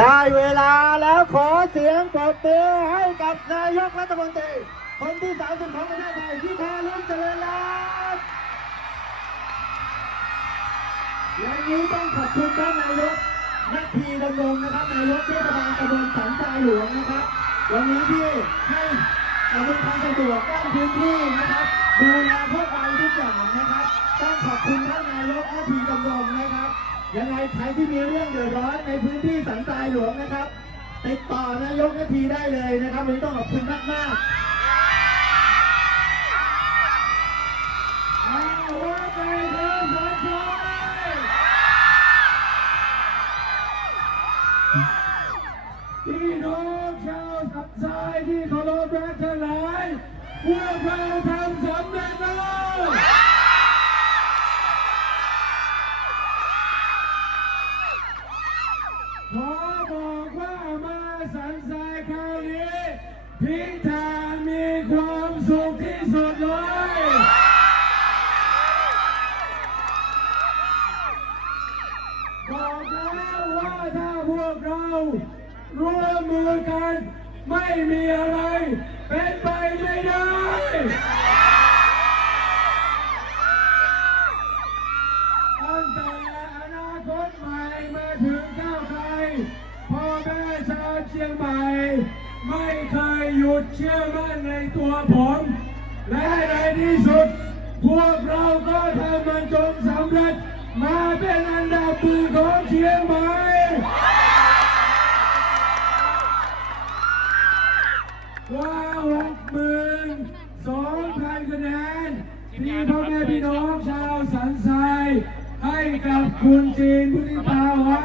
ได้เวลาแล้วขอเสียงปรบมือให้กับนายกรัฐมนตรีคนที่สามสิบของประเทศไทยพิธาลิ้มเจริญรัตน์วันนี้ต้องขอบคุณท่านนายกนักพีดำรงนะครับนายกเทศบาลตำบลสันทรายหลวงนะครับ วันนี้ที่ให้อำนวยความสะดวกด้านพื้นที่นะครับ ดูแลพวกเราทุกอย่างนะครับ ต้องขอบคุณท่านนายกนักพีดำรงนะครับ ยังไงใครที่มีเรื่องเดือดร้อนในพื้นที่สันทรายหลวงนะครับ ติดต่อนายกนาทีได้เลยนะครับวันนี้ต้องขอบคุณมากมากๆ วกเราร่วมมือกัน ไม่มีอะไร เป็นไปไม่ได้ตั้งแต่อนาคตใหม่มาถึงก้าวไกลพ่อแม่ชาวเชียงใหม่ ไม่เคยหยุดเชื่อมั่นในตัวผม และในที่สุด พวกเราก็ทำมันจงสำเร็จ มาเป็นอันดับมือของเชียงใหม่ 2,000คะแนนที่พ่อแม่พี่น้องชาวสันทรายให้กับคุณจีนพุทธิตาไว้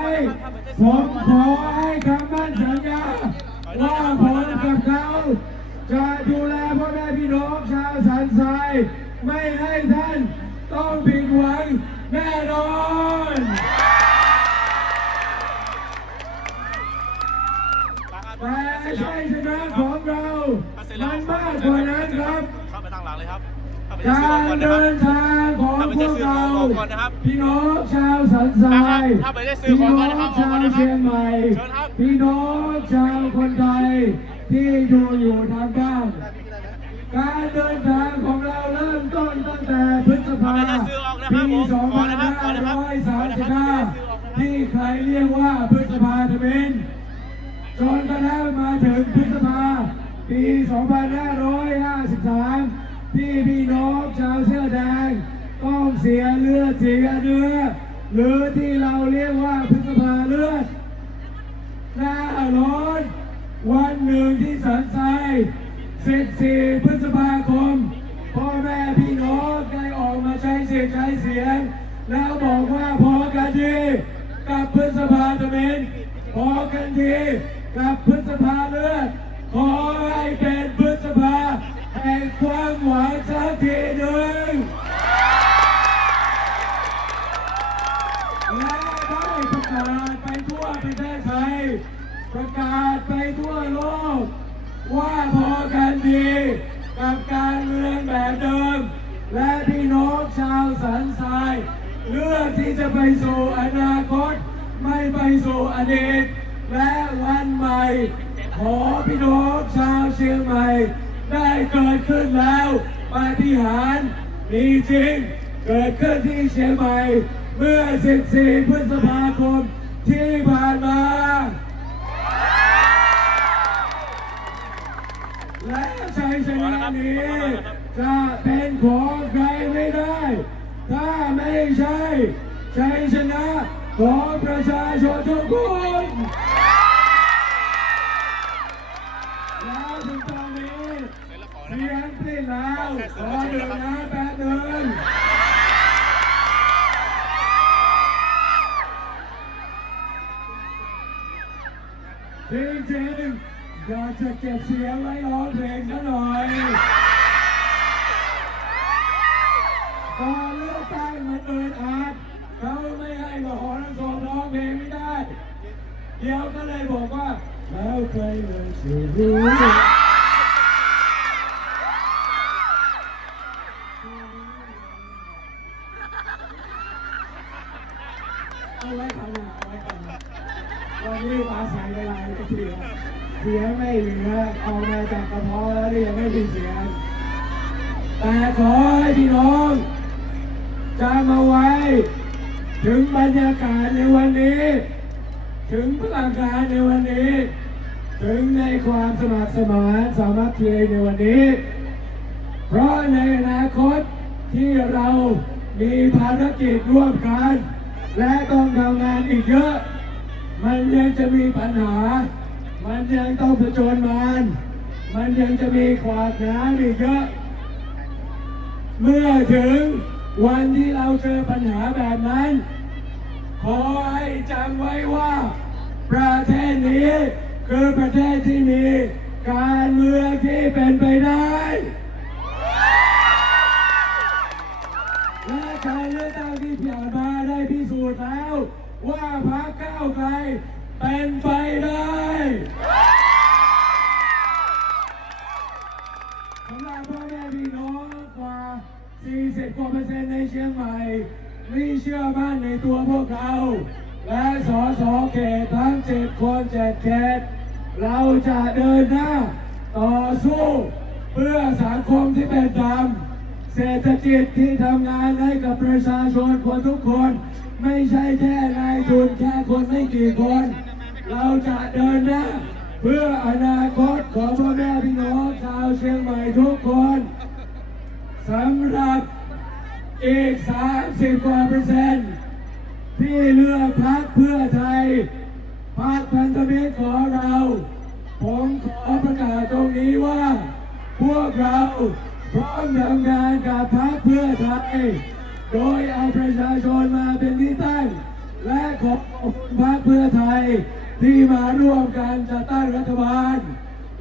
ผมขอให้คำมั่นสัญญาว่าผมกับเขาจะดูแลพ่อแม่พี่น้องชาวสันทรายไม่ให้ท่านต้องผิดหวังแน่นอนแต่ใช่ชนะของเรา มันมากกว่านั้นครับ เข้าไปทางหลังเลยครับเข้าไปซื้อการของก่อนนะเดิครับนทางของพวกเราก่อนนะครับพี่น้องชาวสันทรายถ้าไปได้ซื้อพี่ของน้ก่ออนงนะครับชาวเชียงใหม่เชิญครับพี่น้องชาวคนไทยที่ดูอยู่ทางบ้านการเดินทางของเราเริ่มต้นตั้งแต่พฤษภาปี2535ที่ใครเรียกว่าพฤษภาทมินจนกระทั่งมาถึงพฤษภา ปี 2553 ที่พี่น้องชาวเสื้อแดง ต้องเสียเลือดเสียเนื้อ หรือที่เราเรียกว่าพฤษภาเลือด หน้าร้อนวันหนึ่งที่สันทราย14 พฤษภาคม พ่อแม่พี่น้องได้ออกมาใช้เสียงใช้เสียง แล้วบอกว่าพอกันทีกับพฤษภาตะเมนพอกันทีกับพฤษภาเลือด ขอให้เป็นพฤษภาแห่งความหวังสักทีหนึ่งและได้ประกาศไปทั่วประเทศไทย ประกาศไปทั่วโลก ว่าพอกันดีกับการเมืองแบบเดิม และพี่น้องชาวสันทรายเลือกที่จะไปสู่อนาคต ไม่ไปสู่อดีตและวันใหม่ ขอพี่น้องชาวเชียงใหม่ ได้เกิดขึ้นแล้วปาฏิหาริย์มีจริง เกิดขึ้นที่เชียงใหม่ เมื่อ 14 พฤษภาคมที่ผ่านมา และชัยชนะนี้จะเป็นของใครไม่ได้ ถ้าไม่ใช่ชัยชนะของประชาชนทุกคน เสียงปลิ้นแล้วขอหนึ่งนะแป๊บหนึ่งจริงๆอยากจะเก็บเสียงไว้ร้องเพลงซะหน่อยตอนเลือกตั้งมันเอิดอัดเขาไม่ให้มาขอทั้งสองร้องเพลงไม่ได้ เดี๋ยวก็เลยบอกว่าแล้วใครเลยจะรู้ ยากาศในวันนี้ ถึงพลังงานในวันนี้ ถึงในความสมัครสมานสามัคคีในวันนี้ เพราะในอนาคตที่เรามีภารกิจร่วมกัน และต้องทำงานอีกเยอะ มันยังจะมีปัญหา มันยังต้องผจญมัน มันยังจะมีขวากหน้ำอีกเยอะ เมื่อถึงวันที่เราเจอปัญหาแบบนั้น ขอให้จำไว้ว่า ประเทศนี้คือประเทศที่มีการเมืองที่เป็นไปได้ และการเลือกตั้งที่ผ่านมาได้พิสูจน์แล้ว ว่าพรรคก้าวไกลเป็นไปได้สำหรับพ่อแม่พี่น้องกว่า 40กว่าเปอร์เซ็นต์ในเชียงใหม่ นี่เชื่อมั่นในตัวพวกเรา และสสเขตทั้ง7คน7เขตเราจะเดินหน้า ต่อสู้ เพื่อสังคมที่เป็นธรรมเศรษฐกิจที่ทำงานให้กับประชาชนคนทุกคน ไม่ใช่แค่นายทุนแค่คนไม่กี่คน เราจะเดินหน้า เพื่ออนาคตของพ่อแม่พี่น้องชาวเชียงใหม่ทุกคนสำหรับ อีก 30 กว่าเปอร์เซ็นต์ที่เลือกพักเพื่อไทยพักพันธมิตรของเรา ผมขอประกาศตรงนี้ว่า พวกเราพร้อมทำงานกับพรรคเพื่อไทย โดยเอาประชาชนมาเป็นที่ตั้ง และขอบคุณพรรคเพื่อไทยที่มาร่วมกันจัดตั้งรัฐบาล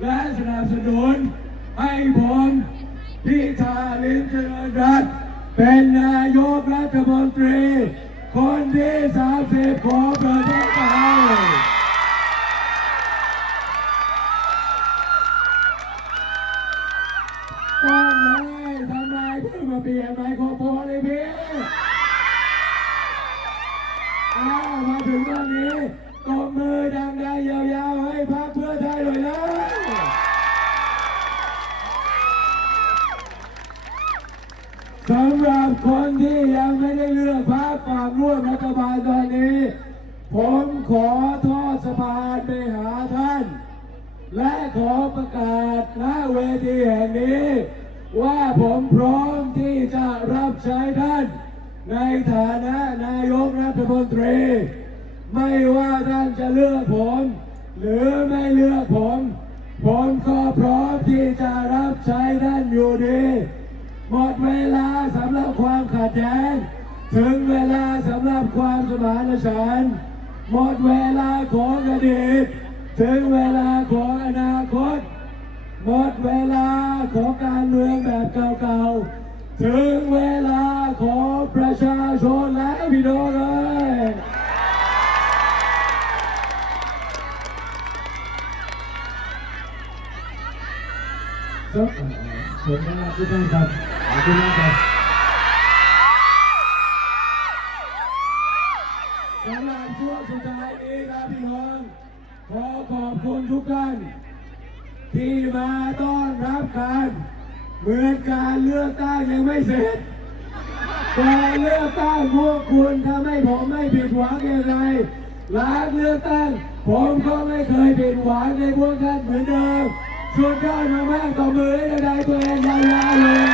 และสนับสนุนให้ผมพิธาลิมเจริญรัตน์ เป็นนายกรัฐมนตรี คนที่30ของประเทศไทยต้องเลยทำไมเพิ่งมาเปลี่ยนไมโครโฟนเลยพี่อ้าวมาถึงวันนี้ รรคฝั่งร่วมรัฐบาลตอนนี้ ผมขอทอดสะพานไปหาท่าน และขอประกาศณเวทีแห่งนี้ ว่าผมพร้อมที่จะรับใช้ท่าน ในฐานะนายกรัฐมนตรี ไม่ว่าท่านจะเลือกผม หรือไม่เลือกผม ผมก็พร้อมที่จะรับใช้ท่านอยู่ดี หมดเวลาสำหรับความขัดแย้ง ถึงเวลาสำหรับความสมานฉันท์หมดเวลาของอดีต ถึงเวลาของอนาคต หมดเวลาของการเมืองแบบเก่าๆ ถึงเวลาของประชาชนและพี่น้องเลยครับผมขอบคุณมากครับขอบคุณมากครับ ทุกท่าน ที่มาต้อนรับกันเหมือนการเลือกตั้งยังไม่เสร็จการเลือกตั้งพวกคุณทำให้ผมไม่ผิดหวังอย่างไรหลังเลือกตั้งผมก็ไม่เคยผิดหวังในพวกท่านเหมือนเดิมสุดยอดมากๆต่อมือให้ได้ตัวเองยาวๆเลย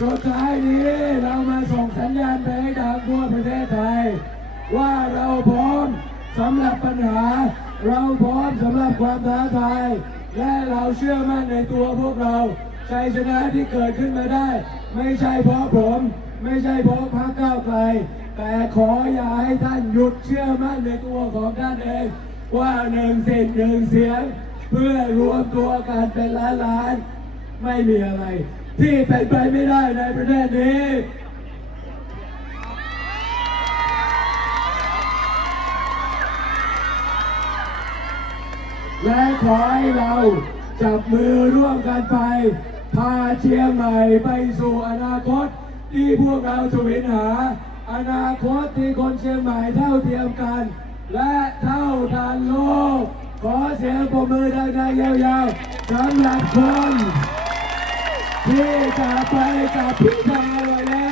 สุดท้ายนี้เรามาส่งสัญญาณไปให้ดังทั่วประเทศไทย ว่าเราพร้อมสำหรับปัญหา เราพร้อมสำหรับความท้าทาย และเราเชื่อมั่นในตัวพวกเราชัยชนะที่เกิดขึ้นมาได้ ไม่ใช่เพราะผม ไม่ใช่เพราะพรรคก้าวไกล แต่ขออย่าให้ท่านหยุดเชื่อมั่นในตัวของท่านเองว่าหนึ่งสิทธิ์หนึ่งเสียง เพื่อรวมตัวกันเป็นล้านล้านๆไม่มีอะไร ที่เป็นไปไม่ได้ในประเทศนี้ และขอให้เราจับมือร่วมกันไป พาเชียงใหม่ไปสู่อนาคต ที่พวกเราทวินหา อนาคตที่คนเชียงใหม่เท่าเทียมกัน และเท่าทันโลก ขอเสียงปรบมือดังๆยาวๆสำหรับคนที่จะไปกับพิธาไว้แล้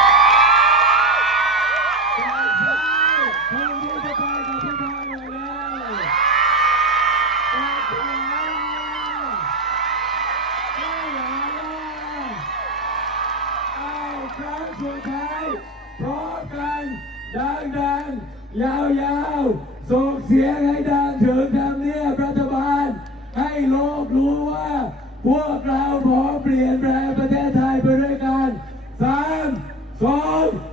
ว ยาวๆ ส่งเสียงให้ดังถึงทำเนียบรัฐบาล ให้โลกรู้ว่า พวกเราพร้อมเปลี่ยนแปลงประเทศไทยไปด้วยกันสามสองหนึ่งดัง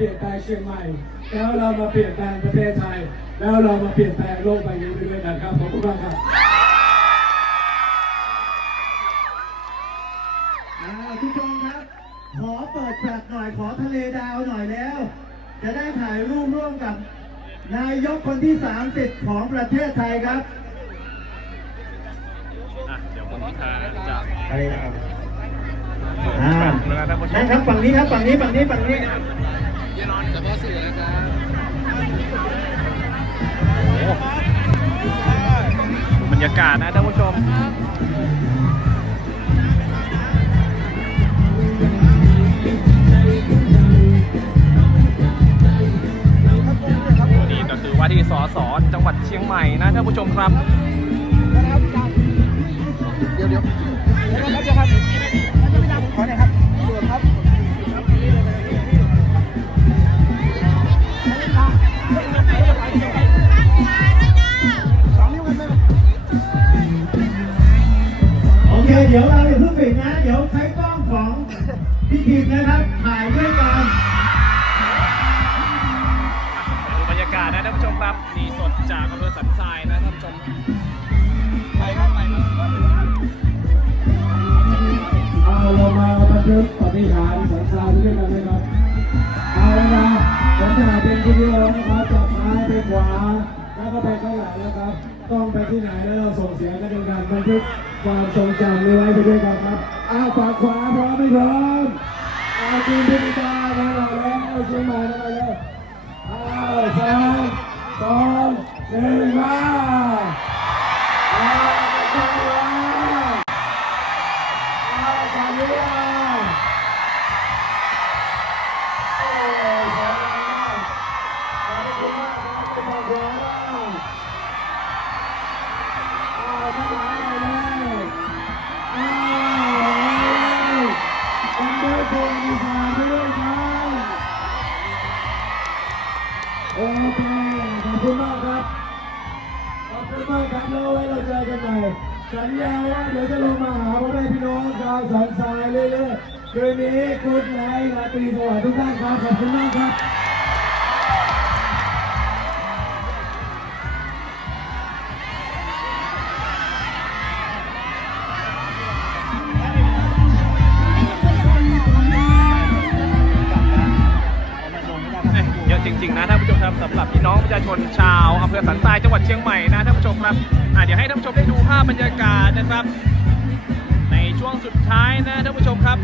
ปลี่ยนแปลงเชียงใหม่ แล้วเรามาเปลี่ยนแปลงประเทศไทย แล้วเรามาเปลี่ยนแปลงโลกใบนี้ไปด้วยกันครับขอบคุณมากครับอ่าทุกคนครับ ขอเปิดแฟลชหน่อยขอทะเลดาวหน่อยแล้ว จะได้ถ่ายรูปร่วมกับ นายกคนที่ 30 ของประเทศไทยครับอะเดี๋ยวคุณพิธาจะไปอ่าเวลาท่านผู้ชนั่มนครับฝั่งนี้ครับฝั่งนี้ฝั่งนี้ฝั่งนี้ อย่านอนกับรรยากาศนะท่านผู้ชมนี่ก็คือว่าที่สสจังหวัดเชียงใหม่นะท่านผู้ชมครับ เดี๋ยวเดี๋ยวครับ เดี๋ยวเราอย่าเพิ่งปิดนะ เดี๋ยวใช้กล้องของพี่ทีมนะครับถ่ายด้วยกันดูบรรยากาศนะท่านผู้ชมครับนี่สดจากอำเภอสันทรายนะท่านผู้ชมไปครับไปครับเอาเรามาบันทึกปฏิหารสันทรายด้วยกันนะครับเอาละผมถ่ายเป็นวิดีโอนะครับจากซ้ายไปขวาแล้วก็ไปข้างหลังนะครับ ต้องไปที่ไหนแล้วเราส่งเสียงกันดังๆบันทึก ความทรงจำนี้ไว้ไปด้วยกันครับอ้าวฝั่งขวาพร้อมไหมพร้อมเอาทีมพิธีการมาแล้วเชียงใหม่มาแล้วอ้าวสามสองหนึ่งมา ครับขอบคุณมากครับเยอะจริงๆนะท่านผู้ชมครับสำหรับพี่น้องประชาชนชาวอำเภอสันทรายจังหวัดเชียงใหม่นะท่านผู้ชมครับเดี๋ยวให้ท่านผู้ชมได้ดูภาพบรรยากาศนะครับ ในช่วงสุดท้ายนะท่านผู้ชมครับ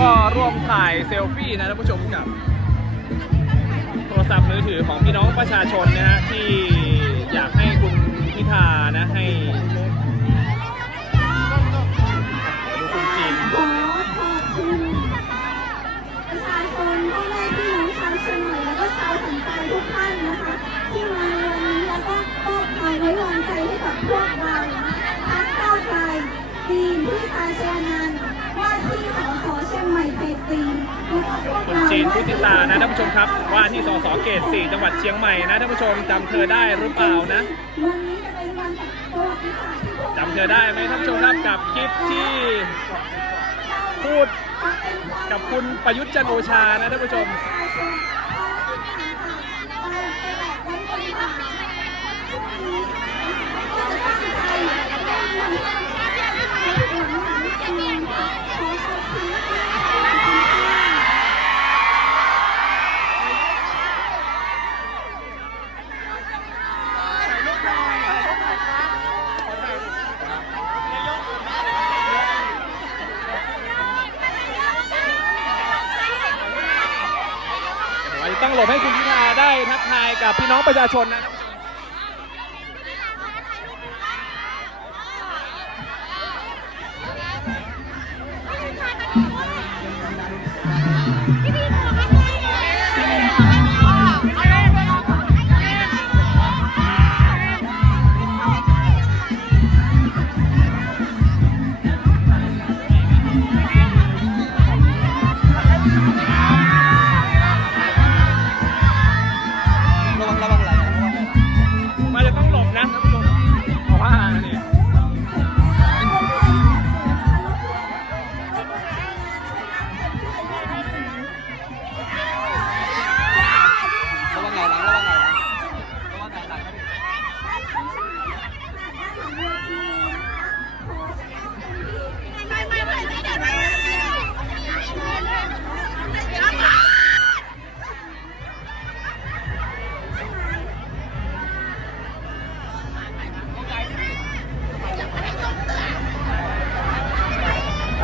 ก็ร่วมถ่ายเซลฟี่นะท่านผู้ชมกับ โทรศัพท์มือถือของพี่น้องประชาชนนะฮะที่อยากให้คุณพิธานะให้ดูคุณจีนขอขอบคุณประชาชนพ่อแม่พี่น้องชาวเชียงใหม่แล้วก็ชาวสันทรายทุกท่านนะคะ ที่มาในวันนี้แล้วก็มอบความไว้วางใจให้กับพวกเรา พรรคก้าวไกลจีนพุทธิตาเชยนันท์ว่าที่สสเชียงใหม่เขตสี่แล้วก็พวกคุณเราจีนพุทธิตานะท่านผู้ชมครับ ว่าที่สสเขต4จังหวัดเชียงใหม่นะท่านผู้ชมจำเธอได้หรือเปล่านะวันนี้จะเป็นวันประวัติศาสตร์ที่พวกราจำเธอได้ไหมท่านผู้ชมครับกับคลิปที่พูดกับคุณประยุทธ์จันทร์โอชานะท่านผู้ชมวันนี้ ต้องหลบให้คุณพิธาได้ทักทายกับพี่น้องประชาชนนะท่าน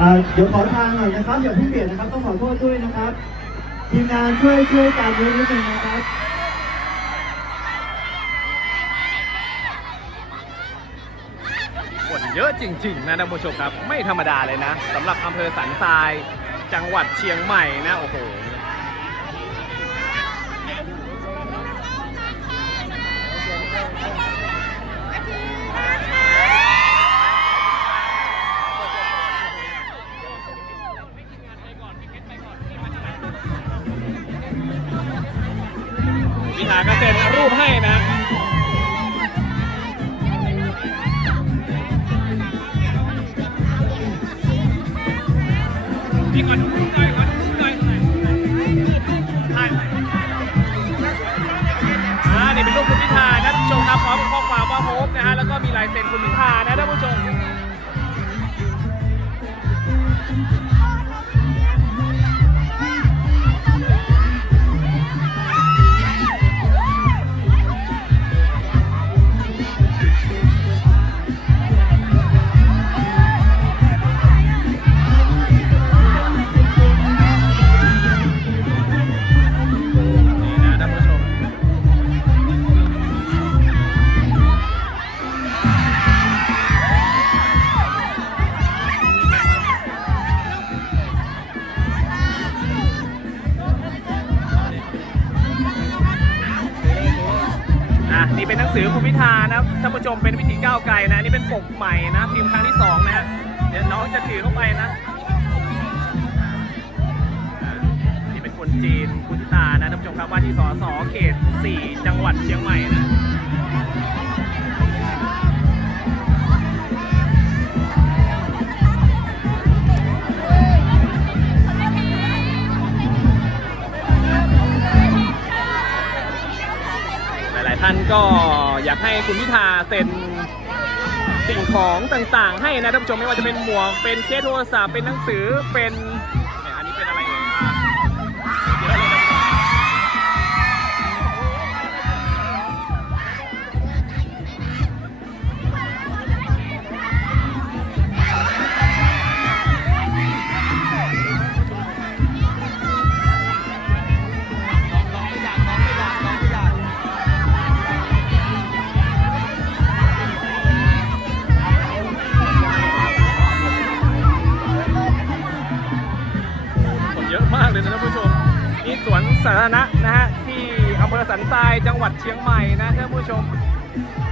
อ่าเดี๋ยวขอทางหน่อยนะครับอย่าเพิ่งเบียดนะครับ ต้องขอโทษด้วยนะครับทีมงานช่วยช่วยการยกนิดนึงนะครับคนเยอะจริง ๆ นะท่านผู้ชมครับ ไม่ธรรมดาเลยนะสำหรับอำเภอสันทรายจังหวัดเชียงใหม่นะโอ้โห พิธาก็เซ็นรูปให้นะพี่ก่อนหน่อยก่อนหน่อยถ่ายหน่อยอ่านี่เป็นรูปคุณพิธานะท่านผู้ชมครับพร้อมข้อความว่าโฮปนะฮะแล้วก็มีลายเซ็นคุณพิธานะท่านผู้ชม คุณพิธาเซ็นสิ่งของต่างๆ ให้นะท่านผู้ชมไม่ว่าจะเป็นหมวกเป็นเคสโทรศัพท์เป็นหนังสือเป็น 不凶。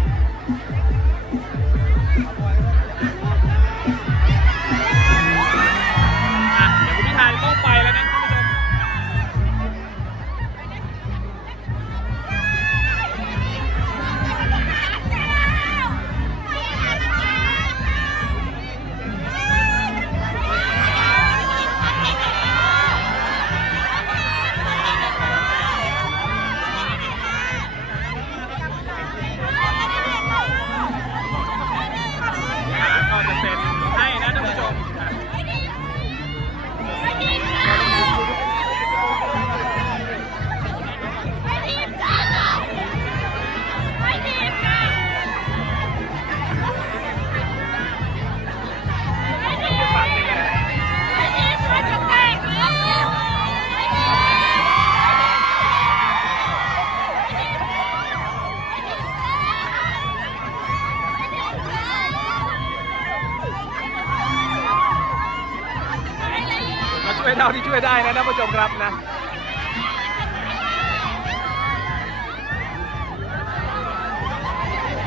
นะท่านผู้ชมวยได้นะท่านผู้ชมครับนะ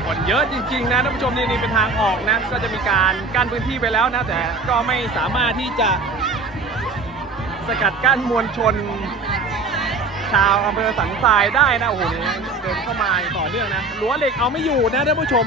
คนเยอะจริง ๆ นะท่านผู้ชมนี่นี่เป็นทางออกนะ ก็จะมีการกั้นพื้นที่ไปแล้วนะ แต่ก็ไม่สามารถที่จะ สกัดกั้นมวลชน ชาวอำเภอสันทรายได้นะโอ้โหนี่เดินเข้ามาต่อเนื่องนะรั้วเหล็กเอาไม่อยู่นะท่านผู้ชม